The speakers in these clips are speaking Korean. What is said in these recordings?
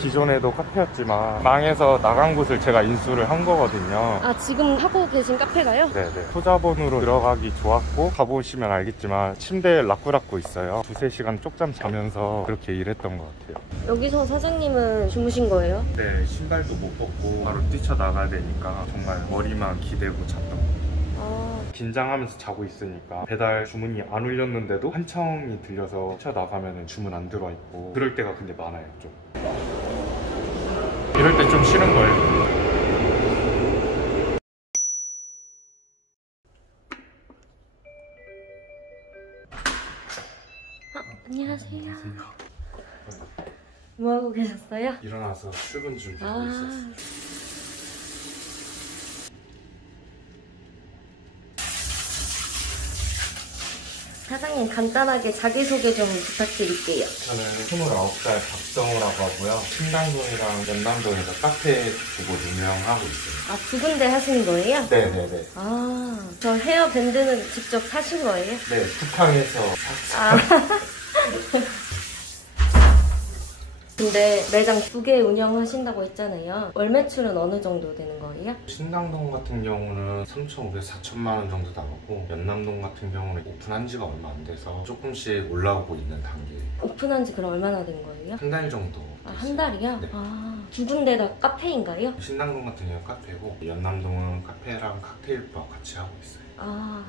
기존에도 카페였지만 망해서 나간 곳을 제가 인수를 한 거거든요. 아, 지금 하고 계신 카페가요? 네네. 소자본으로 들어가기 좋았고, 가보시면 알겠지만 침대에 라꾸라꾸 있어요. 두세 시간 쪽잠 자면서 그렇게 일했던 것 같아요. 여기서 사장님은 주무신 거예요? 네, 신발도 못 벗고 바로 뛰쳐나가야 되니까 정말 머리만 기대고 잤던 것 같아요. 긴장하면서 자고 있으니까 배달 주문이 안 울렸는데도 한청이 들려서 뛰쳐나가면 주문 안 들어와 있고, 그럴 때가 근데 많아요. 좀 이럴 때 좀 싫은 거예요. 안녕하세요. 뭐 하고 계셨어요? 일어나서 출근 준비하고 있었어요. 사장님, 간단하게 자기소개 좀 부탁드릴게요. 저는 29살 박정우라고 하고요. 신당동이랑 연남동에서 카페 주고 운영하고 있어요. 아, 두 군데 하시는 거예요? 네네네. 아, 저 헤어밴드는 직접 사신 거예요? 네, 쿠팡에서 샀어요. 근데 매장 두 개 운영하신다고 했잖아요. 월 매출은 어느 정도 되는 거예요? 신당동 같은 경우는 3,500, 4천만 원 정도 나오고, 연남동 같은 경우는 오픈한 지가 얼마 안 돼서 조금씩 올라오고 있는 단계예요. 오픈한 지 그럼 얼마나 된 거예요? 한 달 정도. 아, 한 달이요? 네. 아, 두 군데 다 카페인가요? 신당동 같은 경우는 카페고, 연남동은 카페랑 칵테일바 같이 하고 있어요. 아,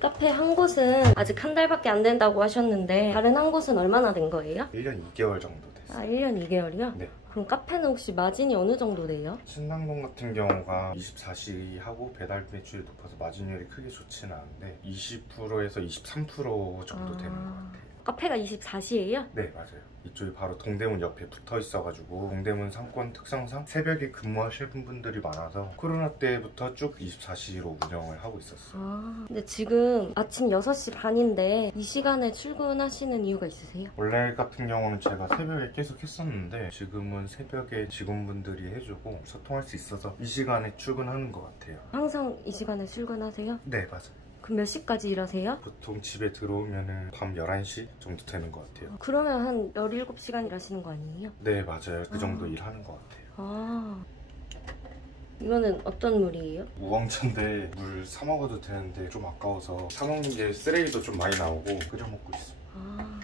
카페 한 곳은 아직 한 달밖에 안 된다고 하셨는데 다른 한 곳은 얼마나 된 거예요? 1년 2개월 정도 됐어요. 아, 1년 2개월이요? 네. 그럼 카페는 혹시 마진이 어느 정도 돼요? 신당동 같은 경우가 24시 하고 배달 매출이 높아서 마진율이 크게 좋지는 않은데 20%에서 23% 정도 되는 것 같아요. 카페가 24시예요? 네, 맞아요. 이쪽이 바로 동대문 옆에 붙어 있어가지고, 동대문 상권 특성상 새벽에 근무하시는 분들이 많아서 코로나 때부터 쭉 24시로 운영을 하고 있었어요. 아, 근데 지금 아침 6시 반인데 이 시간에 출근하시는 이유가 있으세요? 원래 같은 경우는 제가 새벽에 계속 했었는데 지금은 새벽에 직원분들이 해주고 소통할 수 있어서 이 시간에 출근하는 것 같아요. 항상 이 시간에 출근하세요? 네, 맞아요. 그럼 몇 시까지 일하세요? 보통 집에 들어오면 밤 11시 정도 되는 것 같아요. 그러면 한 17시간 일하시는 거 아니에요? 네, 맞아요. 그 정도 일하는 것 같아요. 아, 이거는 어떤 물이에요? 우엉차인데 물 사 먹어도 되는데 좀 아까워서 사 먹는 게 쓰레기도 좀 많이 나오고 끓여 먹고 있어요. 아,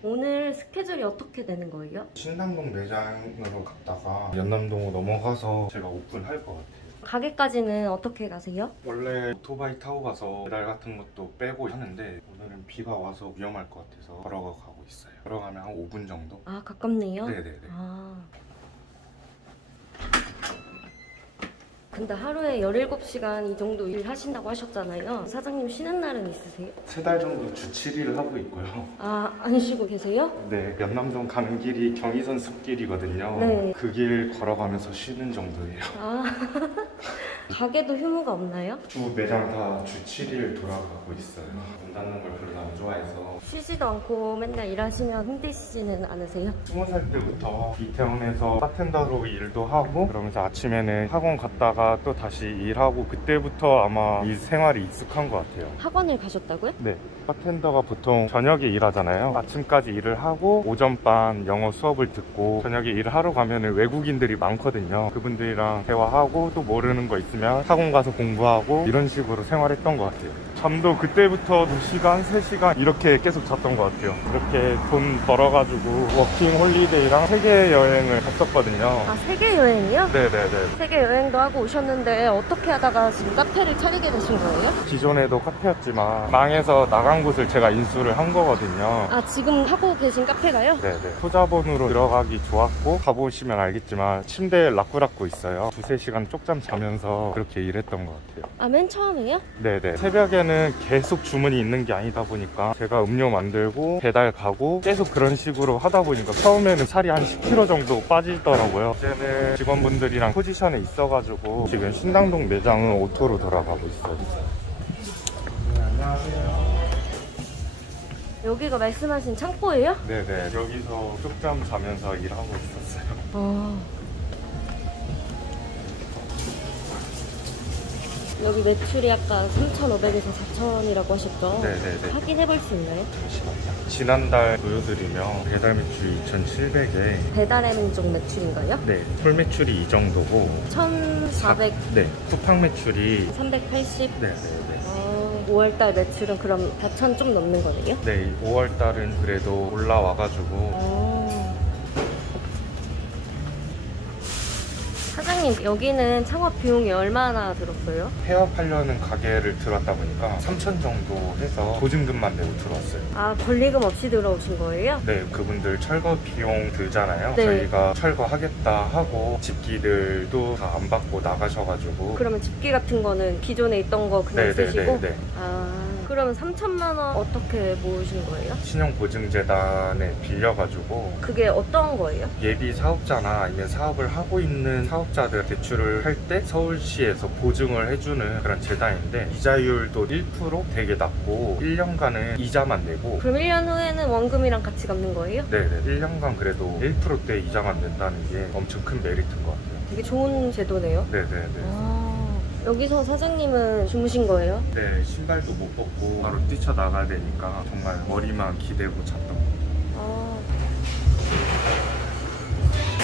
오늘 스케줄이 어떻게 되는 거예요? 신당동 매장으로 갔다가 연남동으로 넘어가서 제가 오픈할 것 같아요. 가게까지는 어떻게 가세요? 원래 오토바이 타고 가서 배달 같은 것도 빼고 하는데 오늘은 비가 와서 위험할 것 같아서 걸어가고 있어요. 걸어가면 한 5분 정도? 아, 가깝네요? 네네네. 아, 근데 하루에 17시간 이 정도 일하신다고 하셨잖아요. 사장님 쉬는 날은 있으세요? 3달 정도 주 7일 하고 있고요. 아, 안 쉬고 계세요? 네, 연남동 가는 길이 경의선 숲길이거든요. 네. 그 길 걸어가면서 쉬는 정도예요. 아, 가게도 휴무가 없나요? 두 매장 다 주 7일 돌아가고 있어요. 문 닫는 걸 별로 안 좋아해서. 쉬지도 않고 맨날 일하시면 힘드시지는 않으세요? 20살 때부터 이태원에서 바텐더로 일도 하고, 그러면서 아침에는 학원 갔다가 또 다시 일하고, 그때부터 아마 이 생활이 익숙한 것 같아요. 학원을 가셨다고요? 네, 바텐더가 보통 저녁에 일하잖아요. 아침까지 일을 하고 오전반 영어 수업을 듣고 저녁에 일을 하러 가면 외국인들이 많거든요. 그분들이랑 대화하고 또 모르는 거 있으면 학원 가서 공부하고, 이런 식으로 생활했던 것 같아요. 잠도 그때부터 2시간, 3시간 이렇게 계속 잤던 것 같아요. 이렇게 돈 벌어가지고 워킹 홀리데이랑 세계 여행을 갔었거든요. 아, 세계 여행이요? 네네네. 세계 여행도 하고 오셨는데 어떻게 하다가 지금 카페를 차리게 되신 거예요? 기존에도 카페였지만 망해서 나간 곳을 제가 인수를 한 거거든요. 아, 지금 하고 계신 카페가요? 네네. 소자본으로 들어가기 좋았고, 가보시면 알겠지만 침대에 라꾸라꾸 있어요. 두세 시간 쪽잠 자면서 그렇게 일했던 것 같아요. 아, 맨 처음에요? 네네. 새벽에는 계속 주문이 있는 게 아니다 보니까 제가 음료 만들고 배달 가고 계속 그런 식으로 하다 보니까 처음에는 살이 한 10kg 정도 빠지더라고요. 이제는 직원분들이랑 포지션에 있어가지고 지금 신당동 매장은 오토로 돌아가고 있어요. 네, 안녕하세요. 여기가 말씀하신 창고예요? 네네. 여기서 쪽잠 자면서 일하고 있었어요. 여기 매출이 아까 3,500에서 4,000이라고 하셨죠? 네네네. 확인해 볼 수 있나요? 잠시만요. 지난달 보여드리면 배달 매출이 2,700에 배달 행종 매출인가요? 네, 풀 매출이 이 정도고 1,400, 네, 쿠팡 매출이 380. 네네네. 5월달 매출은 그럼 4,000 좀 넘는 거네요? 네, 5월달은 그래도 올라와가지고 사장님, 여기는 창업 비용이 얼마나 들었어요? 폐업하려는 가게를 들어왔다 보니까 3,000 정도 해서 보증금만 내고 들어왔어요. 아, 권리금 없이 들어오신 거예요? 네, 그분들 철거 비용 들잖아요. 네. 저희가 철거하겠다 하고 집기들도 다 안 받고 나가셔가지고. 그러면 집기 같은 거는 기존에 있던 거 그냥 쓰시고? 네. 아, 그러면 3,000만 원 어떻게 모으신 거예요? 신용보증재단에 빌려가지고 그게 어떤 거예요? 예비 사업자나 아니면 사업을 하고 있는 사업자들 대출을 할 때 서울시에서 보증을 해주는 그런 재단인데 이자율도 1% 되게 낮고 1년간은 이자만 내고. 그럼 1년 후에는 원금이랑 같이 갚는 거예요? 네네, 1년간 그래도 1%대 이자만 낸다는 게 엄청 큰 메리트인 것 같아요. 되게 좋은 제도네요. 네네네. 여기서 사장님은 주무신 거예요? 네, 신발도 못 벗고 바로 뛰쳐나가야 되니까 정말 머리만 기대고 잤던 거.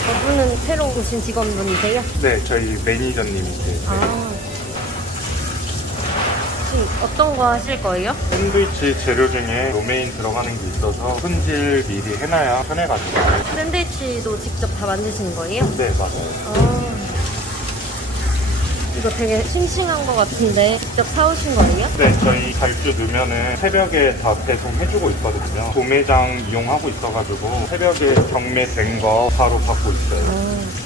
저분은 새로 오신 직원분이세요? 네, 저희 매니저님이세요. 지금 어떤 거 하실 거예요? 샌드위치 재료 중에 로메인 들어가는 게 있어서 손질 미리 해놔야 편해가지고. 샌드위치도 직접 다 만드시는 거예요? 네, 맞아요. 이거 되게 싱싱한 거 같은데 직접 사오신 거예요? 네, 저희 갈주 넣으면은 새벽에 다 배송해주고 있거든요. 도매장 이용하고 있어가지고 새벽에 경매된 거 바로 받고 있어요.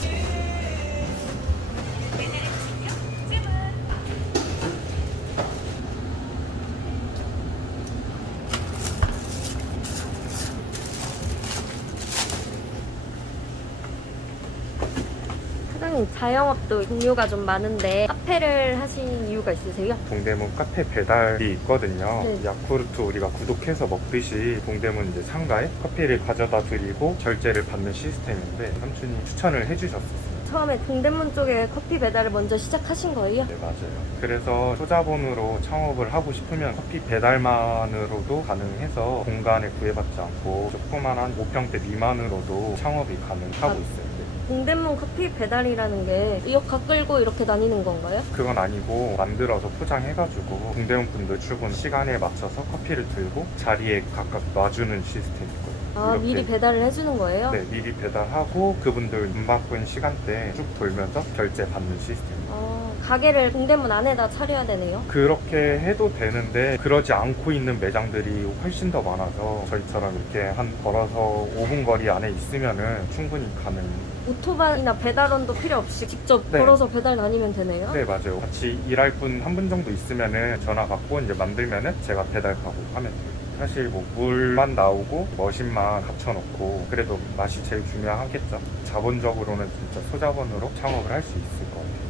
사장님, 자영업도 종류가 좀 많은데 카페를 하신 이유가 있으세요? 동대문 카페 배달이 있거든요. 네. 야쿠르트 우리가 구독해서 먹듯이 동대문 이제 상가에 커피를 가져다 드리고 결제를 받는 시스템인데 삼촌이 추천을 해주셨었어요. 처음에 동대문 쪽에 커피 배달을 먼저 시작하신 거예요? 네, 맞아요. 그래서 소자본으로 창업을 하고 싶으면 커피 배달만으로도 가능해서 공간을 구애받지 않고 조그만한 5평대 미만으로도 창업이 가능하고 있어요. 동대문 커피 배달이라는 게 리어카 끌고 이렇게 다니는 건가요? 그건 아니고 만들어서 포장해가지고 동대문 분들 출근 시간에 맞춰서 커피를 들고 자리에 각각 놔주는 시스템이고요. 아, 이렇게. 미리 배달을 해주는 거예요? 네, 미리 배달하고 그분들 문 바쁜 시간대에 쭉 돌면서 결제 받는 시스템이에요. 가게를 동대문 안에다 차려야 되네요? 그렇게 해도 되는데 그러지 않고 있는 매장들이 훨씬 더 많아서 저희처럼 이렇게 한 걸어서 5분 거리 안에 있으면은 충분히 가능. 오토바이나 배달원도 필요 없이 직접 네. 걸어서 배달 다니면 되네요? 네, 맞아요. 같이 일할 분 한 분 정도 있으면은 전화 받고 이제 만들면은 제가 배달 가고 하면 돼요. 사실 뭐 물만 나오고 머신만 갖춰놓고 그래도 맛이 제일 중요하겠죠. 자본적으로는 진짜 소자본으로 창업을 할 수 있을 것 같아요.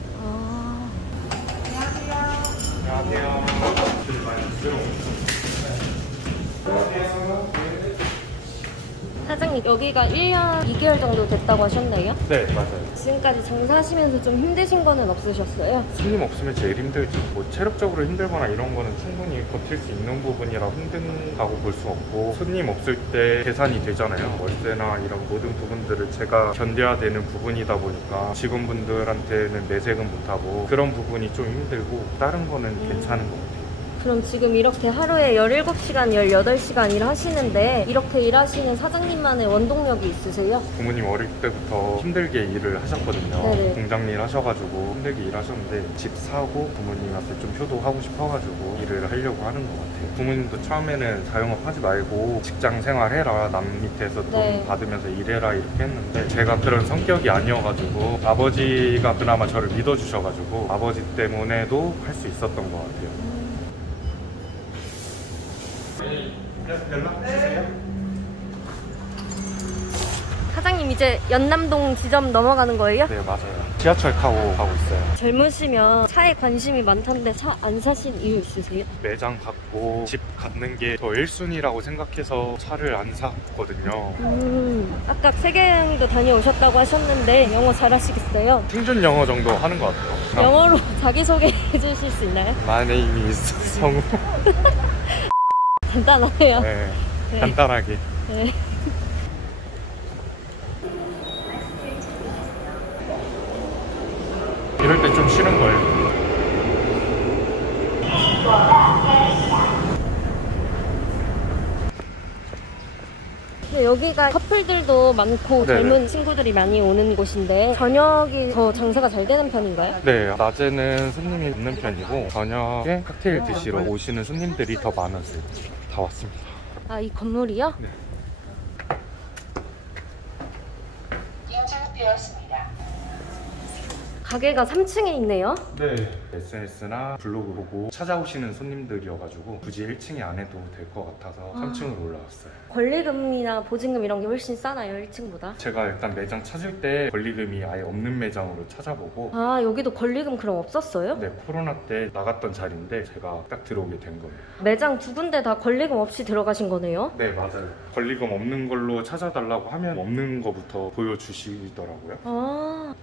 안녕하세요. 사장님, 여기가 1년 2개월 정도 됐다고 하셨나요? 네, 맞아요. 지금까지 장사하시면서 좀 힘드신 거는 없으셨어요? 손님 없으면 제일 힘들죠. 뭐 체력적으로 힘들거나 이런 거는 충분히 버틸 수 있는 부분이라 힘든다고 볼 수 없고 손님 없을 때 계산이 되잖아요. 월세나 이런 모든 부분들을 제가 견뎌야 되는 부분이다 보니까 직원분들한테는 내색은 못하고 그런 부분이 좀 힘들고 다른 거는 괜찮은 것 같아요. 그럼 지금 이렇게 하루에 17시간, 18시간 일하시는데 이렇게 일하시는 사장님만의 원동력이 있으세요? 부모님 어릴 때부터 힘들게 일을 하셨거든요. 네네. 공장 일 하셔가지고 힘들게 일하셨는데 집 사고 부모님한테 좀 효도하고 싶어가지고 일을 하려고 하는 것 같아요. 부모님도 처음에는 자영업 하지 말고 직장 생활해라, 남 밑에서 돈 네. 받으면서 일해라 이렇게 했는데 제가 그런 성격이 아니어가지고 아버지가 그나마 저를 믿어주셔가지고 아버지 때문에도 할 수 있었던 것 같아요. 연락 주세요. 사장님, 이제 연남동 지점 넘어가는 거예요? 네, 맞아요. 지하철 타고 가고 있어요. 젊으시면 차에 관심이 많던데 차 안 사신 이유 있으세요? 매장 갖고 집 갖는 게 더 1순위라고 생각해서 차를 안 샀거든요. 아까 세계여행도 다녀오셨다고 하셨는데 영어 잘하시겠어요? 생존 영어 정도 하는 것 같아요. 영어로 자기소개 해주실 수 있나요? My name is 성우. 간단하네요. 네, 네. 간단하게. 네. 이럴 때 좀 싫은 거예요. 근데 여기가 커플들도 많고 네네. 젊은 친구들이 많이 오는 곳인데 저녁이 더 장사가 잘 되는 편인가요? 네, 낮에는 손님이 없는 편이고 저녁에 칵테일 드시러 오시는 손님들이 더 많았어요. 다 왔습니다. 아, 이 건물이요? 네. 인증되었습니다. 가게가 3층에 있네요. 네. SNS나 블로그 보고 찾아오시는 손님들이어가지고 굳이 1층에 안 해도 될 것 같아서 3층으로 올라왔어요. 권리금이나 보증금 이런 게 훨씬 싸나요, 1층보다? 제가 일단 매장 찾을 때 권리금이 아예 없는 매장으로 찾아보고 아, 여기도 권리금 그럼 없었어요? 네, 코로나 때 나갔던 자리인데 제가 딱 들어오게 된 거예요. 매장 두 군데 다 권리금 없이 들어가신 거네요? 네, 맞아요. 권리금 없는 걸로 찾아달라고 하면 없는 거부터 보여주시더라고요. 아.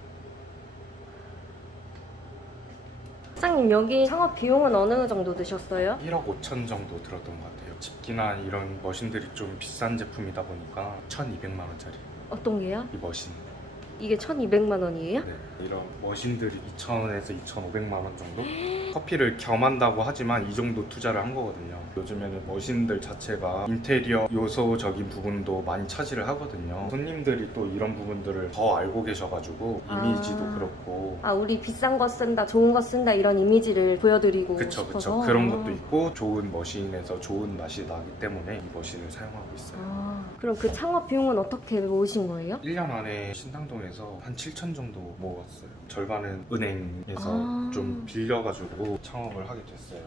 사장님, 여기 창업 비용은 어느 정도 드셨어요? 1억 5천 정도 들었던 것 같아요. 집기나 이런 머신들이 좀 비싼 제품이다 보니까 1,200만 원짜리 어떤 게요? 이 머신. 이게 1,200만 원이에요? 네, 이런 머신들이 2,000원에서 2,500만 원 정도? 커피를 겸한다고 하지만 이 정도 투자를 한 거거든요. 요즘에는 머신들 자체가 인테리어 요소적인 부분도 많이 차지를 하거든요. 손님들이 또 이런 부분들을 더 알고 계셔가지고 이미지도 그렇고 아, 우리 비싼 거 쓴다, 좋은 거 쓴다 이런 이미지를 보여드리고 그쵸 싶어서. 그런 것도 있고 좋은 머신에서 좋은 맛이 나기 때문에 이 머신을 사용하고 있어요. 아, 그럼 그 창업 비용은 어떻게 모으신 거예요? 1년 안에 신당동에서 한 7천 정도 모았어요. 절반은 은행에서 아. 좀 빌려가지고 창업을 하게 됐어요.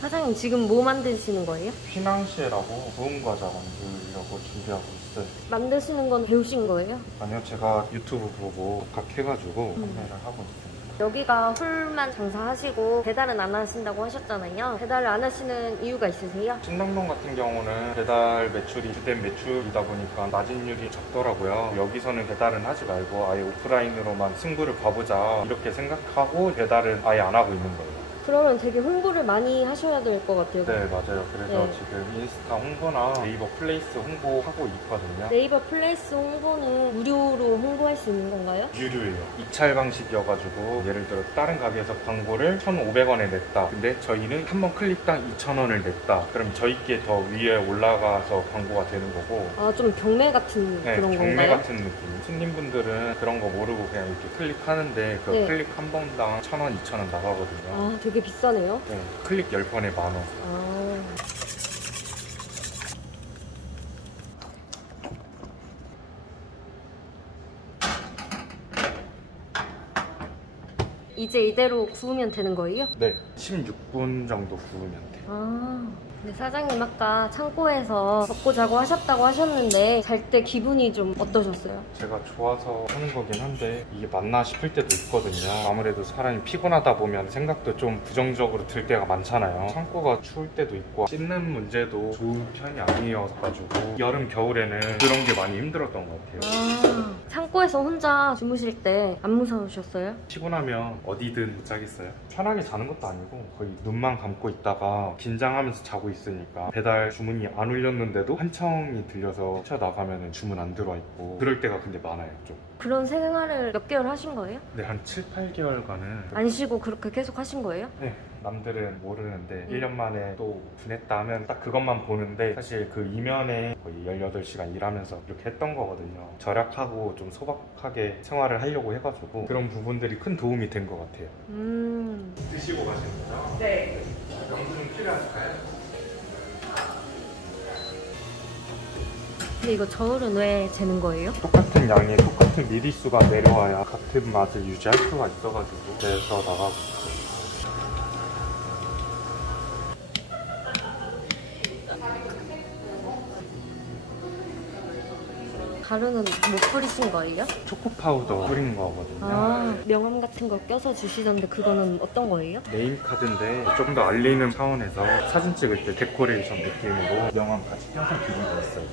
사장님, 지금 뭐 만드시는 거예요? 휘낭시에라고 좋은 과자 만들려고 준비하고 있어요. 만드시는 건 배우신 거예요? 아니요, 제가 유튜브 보고 각해가지고 판매를 하고 있습니다. 여기가 홀만 장사하시고 배달은 안 하신다고 하셨잖아요. 배달을 안 하시는 이유가 있으세요? 신당동 같은 경우는 배달 매출이 주된 매출이다 보니까 마진율이 적더라고요. 여기서는 배달은 하지 말고 아예 오프라인으로만 승부를 봐보자 이렇게 생각하고 배달은 아예 안 하고 있는 거예요. 그러면 되게 홍보를 많이 하셔야 될 것 같아요. 네, 맞아요. 그래서 네. 지금 인스타 홍보나 네이버 플레이스 홍보하고 있거든요. 네이버 플레이스 홍보는 무료로 홍보할 수 있는 건가요? 유료예요. 입찰 방식이어가지고 예를 들어 다른 가게에서 광고를 1,500원에 냈다. 근데 저희는 한 번 클릭당 2,000원을 냈다. 그럼 저희께 더 위에 올라가서 광고가 되는 거고. 아, 좀 경매 같은 네, 그런 경매 건가요? 같은 느낌. 손님분들은 그런 거 모르고 그냥 이렇게 클릭하는데 그 네. 클릭 한 번당 1,000원, 2,000원 나가거든요. 아, 되게 비싸네요. 네, 클릭 10번에 10,000원. 아. 이제 이대로 구우면 되는 거예요? 네, 16분 정도 구우면 돼요. 아, 근데 사장님 아까 창고에서 먹고 자고 하셨다고 하셨는데 잘 때 기분이 좀 어떠셨어요? 제가 좋아서 하는 거긴 한데 이게 맞나 싶을 때도 있거든요. 아무래도 사람이 피곤하다 보면 생각도 좀 부정적으로 들 때가 많잖아요. 창고가 추울 때도 있고 씻는 문제도 좋은 편이 아니어가지고 여름 겨울에는 그런 게 많이 힘들었던 것 같아요. 아, 창고에서 혼자 주무실 때 안 무서우셨어요? 피곤하면 어디든 못 자겠어요. 편하게 자는 것도 아니고 거의 눈만 감고 있다가 긴장하면서 자고 있으니까 배달 주문이 안 울렸는데도 한청이 들려서 튀어나가면 주문 안 들어와 있고 그럴 때가 근데 많아요 좀. 그런 생활을 몇 개월 하신 거예요? 네, 한 7, 8개월간은 안 쉬고 그렇게 계속 하신 거예요? 네, 남들은 모르는데 1년 만에 또 오픈했다 하면 딱 그것만 보는데 사실 그 이면에 거의 18시간 일하면서 이렇게 했던 거거든요. 절약하고 좀 소박하게 생활을 하려고 해가지고 그런 부분들이 큰 도움이 된 것 같아요. 드시고 가시는 거죠? 네. 영수증 필요하실까요? 근데 이거 저울은 왜 재는 거예요? 똑같은 양에 똑같은 미리수가 내려와야 같은 맛을 유지할 수가 있어가지고 그래서 나가고 있어요. 가루는 못 뿌리신 거예요? 초코 파우더 뿌린 거거든요. 아, 명함 같은 거 껴서 주시던데 그거는 어떤 거예요? 네임카드인데 좀 더 알리는 차원에서 사진 찍을 때 데코레이션 느낌으로 명함 같이 껴서 드리고 있어요.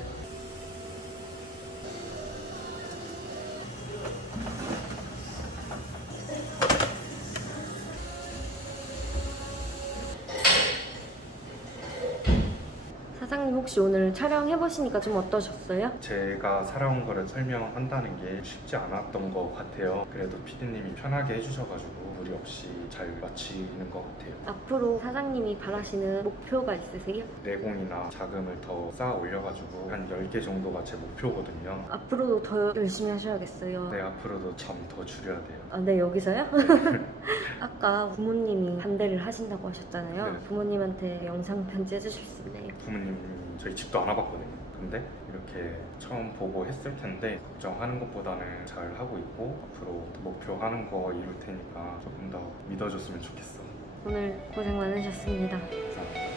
사장님 혹시 오늘 촬영해보시니까 좀 어떠셨어요? 제가 살아온 거를 설명한다는 게 쉽지 않았던 것 같아요. 그래도 PD님이 편하게 해주셔가지고 무리 없이 잘 마치는 것 같아요. 앞으로 사장님이 바라시는 목표가 있으세요? 내공이나 자금을 더 쌓아 올려가지고 한 10개 정도가 제 목표거든요. 앞으로도 더 열심히 하셔야겠어요. 네, 앞으로도 점 더 줄여야 돼요. 아, 네, 여기서요? 아까 부모님이 반대를 하신다고 하셨잖아요. 네. 부모님한테 영상 편지 해주실 수 있나요? 부모님이 저희 집도 안 와봤거든요. 근데 이렇게 처음 보고 했을 텐데 걱정하는 것보다는 잘 하고 있고 앞으로 목표하는 거 이룰 테니까 조금 더 믿어줬으면 좋겠어. 오늘 고생 많으셨습니다. 감사합니다.